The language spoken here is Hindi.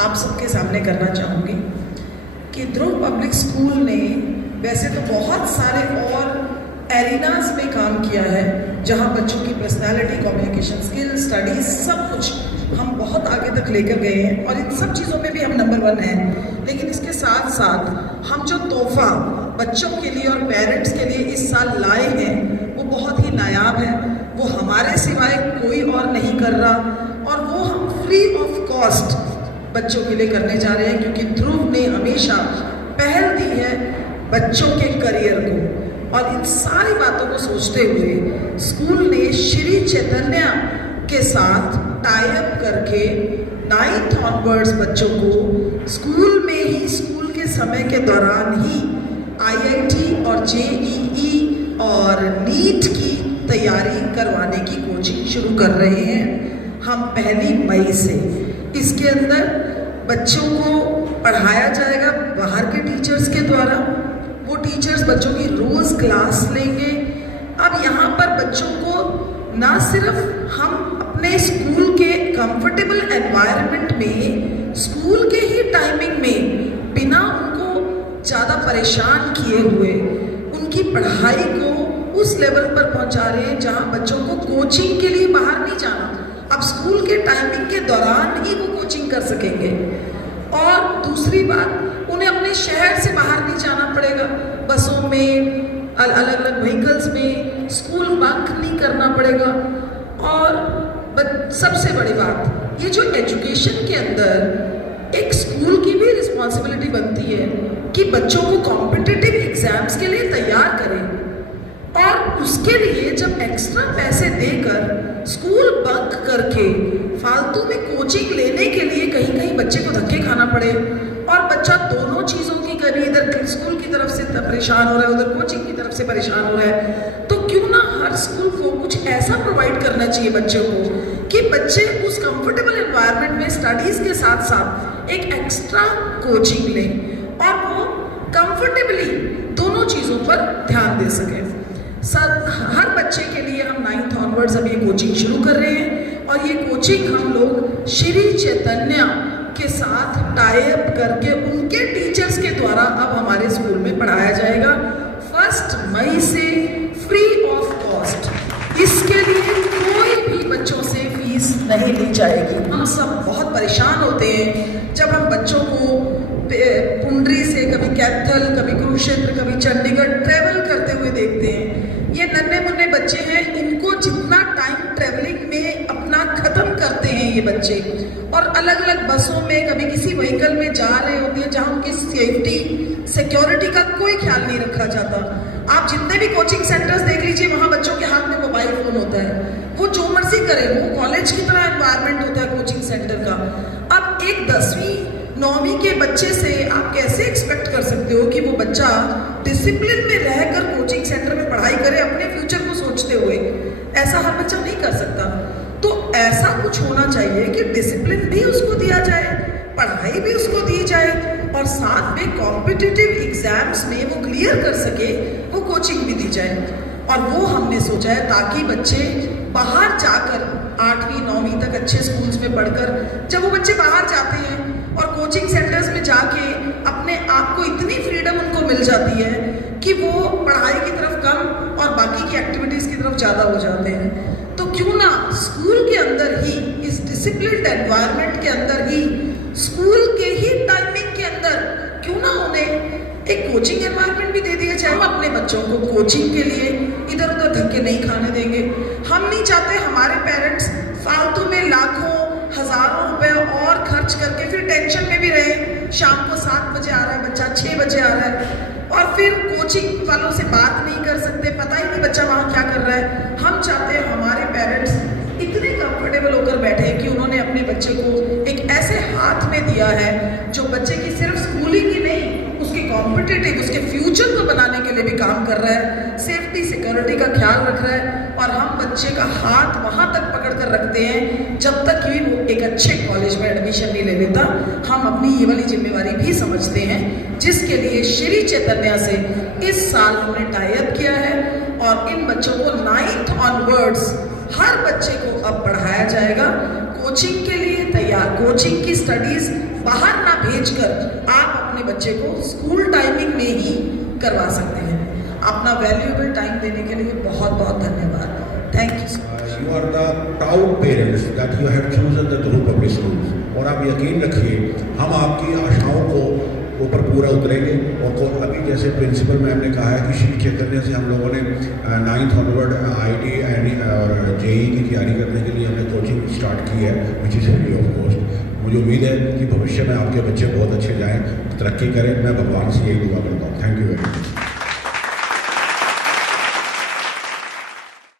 आप सबके सामने करना चाहूँगी कि ध्रुव पब्लिक स्कूल ने वैसे तो बहुत सारे और एरिनाज में काम किया है जहाँ बच्चों की पर्सनालिटी, कम्युनिकेशन स्किल्स, स्टडीज सब कुछ हम बहुत आगे तक लेकर गए हैं और इन सब चीज़ों में भी हम नंबर 1 हैं। लेकिन इसके साथ साथ हम जो तोहफा बच्चों के लिए और पेरेंट्स के लिए इस साल लाए हैं वो बहुत ही नायाब है। वो हमारे सिवाय कोई और नहीं कर रहा और वो हम फ्री ऑफ कॉस्ट बच्चों के लिए करने जा रहे हैं, क्योंकि ध्रुव ने हमेशा पहल दी है बच्चों के करियर को। और इन सारी बातों को सोचते हुए स्कूल ने श्री चैतन्य के साथ टाई अप करके 9th ऑनवर्ड्स बच्चों को स्कूल में ही, स्कूल के समय के दौरान ही IIT और JEE और नीट की तैयारी करवाने की कोचिंग शुरू कर रहे हैं हम 1 मई से। इसके अंदर बच्चों को पढ़ाया जाएगा बाहर के टीचर्स के द्वारा। वो टीचर्स बच्चों की रोज क्लास लेंगे। अब यहाँ पर बच्चों को ना सिर्फ हम अपने स्कूल के कंफर्टेबल एनवायरनमेंट में, स्कूल के ही टाइमिंग में, बिना उनको ज़्यादा परेशान किए हुए उनकी पढ़ाई को उस लेवल पर पहुँचा रहे हैं जहाँ बच्चों को कोचिंग के लिए बाहर नहीं जाना। अब स्कूल के टाइमिंग के दौरान ही वो कोचिंग कर सकेंगे। और दूसरी बात, उन्हें अपने शहर से बाहर नहीं जाना पड़ेगा। बसों में, अलग अलग व्हीकल्स में स्कूल बंक नहीं करना पड़ेगा। और सबसे बड़ी बात, ये जो एजुकेशन के अंदर एक स्कूल की भी रिस्पॉन्सिबिलिटी बनती है कि बच्चों को कॉम्पिटिटिव एग्जाम्स के लिए तैयार करें। और उसके लिए जब एक्स्ट्रा पैसे देकर स्कूल बंक करके फालतू में कोचिंग लेने के लिए कहीं कहीं बच्चे को धक्के खाना पड़े और बच्चा दोनों चीज़ों की कभी इधर स्कूल की तरफ से परेशान हो रहा है, उधर कोचिंग की तरफ से परेशान हो रहा है, तो क्यों ना हर स्कूल को कुछ ऐसा प्रोवाइड करना चाहिए बच्चों को कि बच्चे उस कंफर्टेबल एनवायरनमेंट में स्टडीज़ के साथ साथ एक एक्स्ट्रा कोचिंग लें और वो कंफर्टेबली दोनों चीज़ों पर ध्यान दे सकें। हर बच्चे के लिए हम 9th ऑनवर्ड्स अब ये कोचिंग शुरू कर रहे हैं और ये कोचिंग हम लोग श्री चैतन्य के साथ टाई अप करके उनके टीचर्स के द्वारा अब हमारे स्कूल में पढ़ाया जाएगा 1 मई से फ्री ऑफ कॉस्ट। इसके लिए कोई भी बच्चों से फीस नहीं ली जाएगी। हम सब बहुत परेशान होते हैं जब हम बच्चों को पुंडरी से कभी कैथल, कभी कुरुक्षेत्र, कभी चंडीगढ़ ट्रेवल करते हुए देखते हैं। ये नन्हे मुन्ने बच्चे हैं, इनको जितना टाइम ट्रेवलिंग में अपना खत्म करते हैं ये बच्चे, और अलग अलग बसों में, कभी किसी व्हीकल में जा रहे होते हैं जहाँ उनकी सेफ्टी, सिक्योरिटी का कोई ख्याल नहीं रखा जाता। आप जितने भी कोचिंग सेंटर्स देख लीजिए, वहाँ बच्चों के हाथ में मोबाइल फोन होता है। वो जो मर्जी करे, वो कॉलेज की तरह एनवायरनमेंट होता है कोचिंग सेंटर का। अब एक 10वीं 9वीं के बच्चे से आप कैसे एक्सपेक्ट कर सकते हो कि वो बच्चा डिसिप्लिन में रहकर कोचिंग सेंटर में पढ़ाई करे अपने फ्यूचर को सोचते हुए? ऐसा हर बच्चा नहीं कर सकता। तो ऐसा कुछ होना चाहिए कि डिसिप्लिन भी उसको दिया जाए, पढ़ाई भी उसको दी जाए और साथ में कॉम्पिटिटिव एग्जाम्स में वो क्लियर कर सके, वो कोचिंग भी दी जाए। और वो हमने सोचा है ताकि बच्चे बाहर जाकर 8वीं 9वीं तक अच्छे स्कूल्स में पढ़कर, जब वो बच्चे बाहर जाते हैं और कोचिंग सेंटर्स में जाके अपने आप को इतनी फ्रीडम उनको मिल जाती है कि वो पढ़ाई की तरफ कम और बाकी की एक्टिविटीज़ की तरफ ज़्यादा हो जाते हैं। तो क्यों ना स्कूल के अंदर ही, इस डिसिप्लिन्ड एनवायरनमेंट के अंदर ही, स्कूल के ही टाइमिंग के अंदर क्यों ना उन्हें एक कोचिंग एनवायरनमेंट भी दे दिया जाए। हम अपने बच्चों को कोचिंग के लिए इधर उधर धक्के नहीं खाने देंगे। हम नहीं चाहते हमारे पेरेंट्स फालतू में लाखों हज़ारों रुपए और खर्च करके फिर टेंशन में भी रहे। शाम को 7 बजे आ रहा है बच्चा, 6 बजे आ रहा है और फिर कोचिंग वालों से बात नहीं कर सकते, पता ही नहीं बच्चा वहाँ क्या कर रहा है। हम चाहते हैं हमारे पेरेंट्स इतने कंफर्टेबल होकर बैठे कि उन्होंने अपने बच्चे को एक ऐसे हाथ में दिया है जो बच्चे की सिर्फ स्कूलिंग ही नहीं, उसके कॉम्पिटिटिव, उसके फ्यूचर को बनाने के लिए भी काम कर रहा है, सेफ्टी सिक्योरिटी का ख्याल रख रहा है। और हम बच्चे का हाथ वहाँ तक पकड़ कर रखते हैं जब तक कि वो एक अच्छे कॉलेज में एडमिशन नहीं ले लेता। हम अपनी ये वाली जिम्मेवारी भी समझते हैं, जिसके लिए श्री चैतन्य से इस साल हमने टाई अप किया है और इन बच्चों को 9th ऑनवर्ड्स हर बच्चे को अब पढ़ाया जाएगा, कोचिंग के लिए तैयार कोचिंग की स्टडीज बाहर ना भेजकर आप अपने बच्चे को स्कूल टाइमिंग में ही करवा सकते हैं। अपना वैल्यूएबल टाइम देने के लिए बहुत बहुत धन्यवाद। Thank you so much. You are the proud parents that you have chosen the Dhruv Public Schools, और आप यकीन रखिए हम आपकी आशाओं को ऊपर पूरा उतरेंगे। और अभी जैसे प्रिंसिपल मैम ने कहा है कि श्री चैतन्य से हम लोगों ने 9th ऑनवर्ड IIT और JEE की तैयारी करने के लिए हमने कोचिंग स्टार्ट की है, which is free of cost. मुझे उम्मीद है कि भविष्य में आपके बच्चे बहुत अच्छे जाएँ, तरक्की करें। मैं भगवान से यही दुआ करता हूँ। Thank you very much.